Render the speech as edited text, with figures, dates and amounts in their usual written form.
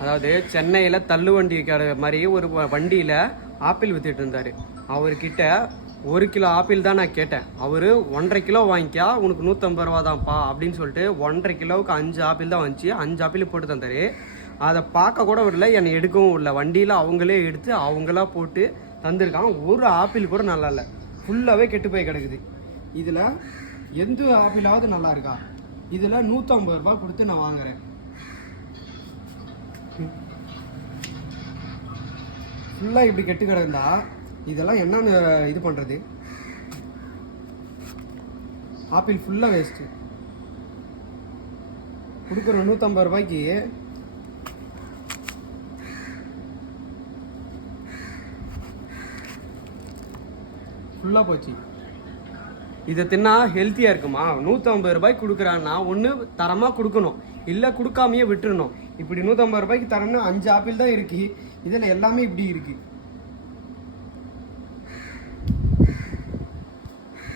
அதாவது சென்னையில் தள்ளுவண்டி கடை மாதிரி ஒரு வண்டியில் ஆப்பிள் வித்துட்டு இருந்தார். அவர்கிட்ட 1 கிலோ ஆப்பிள் தான் நான் கேட்டேன். அவர் 1.5 கிலோ வாங்கிக்கா, உனக்கு 150 ரூபா தான்ப்பா அப்படின்னு சொல்லிட்டு 1.5 கிலோவுக்கு 5 ஆப்பிள் தான் வந்துச்சு. 5 ஆப்பிள் போட்டு தந்தார். அதை பார்க்க கூட விடல, என்னை எடுக்கவும் இல்லை. வண்டியில் அவங்களே எடுத்து அவங்களா போட்டு தந்திருக்கான். ஒரு ஆப்பிள் கூட நல்லா இல்லை, ஃபுல்லாகவே கெட்டு போய் கிடக்குது. இதில் எந்த ஆப்பிளாவது நல்லா இருக்கா? இதில் 150 ரூபா கொடுத்து நான் வாங்குறேன். ஃபுல்லாக இப்படி கெட்டு கிடந்தா இதெல்லாம் என்னன்னு இது பண்ணுறது? ஆப்பிள் ஃபுல்லாக வேஸ்ட்டு. கொடுக்குற 150 ரூபாய்க்கு ஃபுல்லாக போச்சு. இதை தின்னா ஹெல்த்தியாக இருக்குமா? 150 ரூபாய்க்கு கொடுக்குறான்னா ஒன்று தரமாக கொடுக்கணும், இல்லை கொடுக்காமையே விட்டுருணும். இப்படி 150 ரூபாய்க்கு தரம்னா 5 ஆப்பிள் தான் இருக்குது, இதில் எல்லாமே இப்படி இருக்குது.